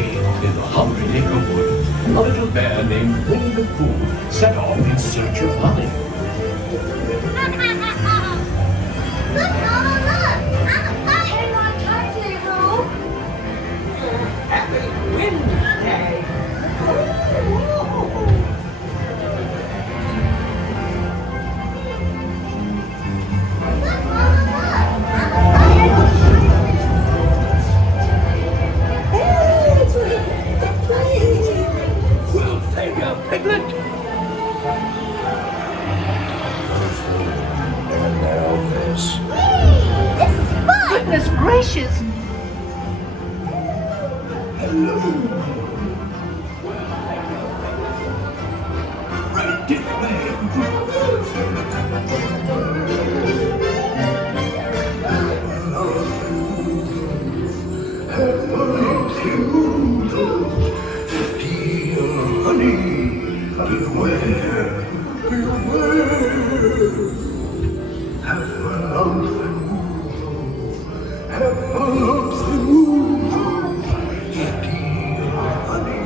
day in the 100-acre wood, a little bear named Winnie the Pooh set off in search of honey. Look, Mama, look! I'm a kite! Hang on tightly, Pooh! Happy Wednesday! Look, Mama, look! I'm a kite! Well, there you Piglet. And now this. This is fun! Goodness gracious! Right this way. Steal honey. Beware. Beware. Have fun. Have fun. Steal honey.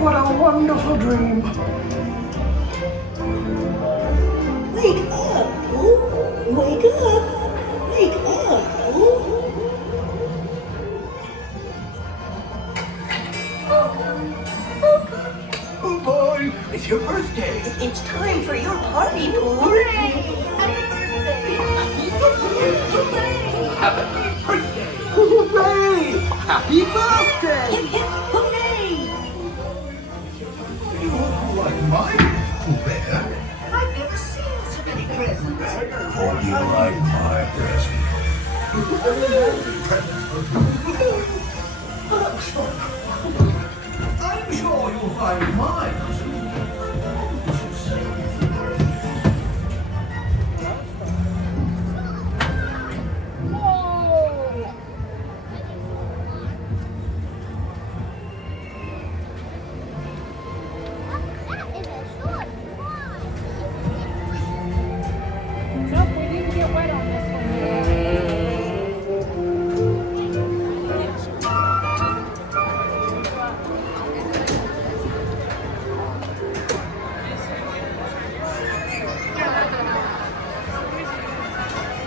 What a wonderful dream. Wake up, Pooh! Wake up! Wake up, Pooh! Oh boy, it's your birthday. It's time for your party, Pooh! Hooray! Happy birthday! Happy birthday. Hooray! Happy birthday! Hip, hip, hooray! You look like my Pooh Bear. I've never seen so many presents. Hope you like my present. I'm sure you'll find mine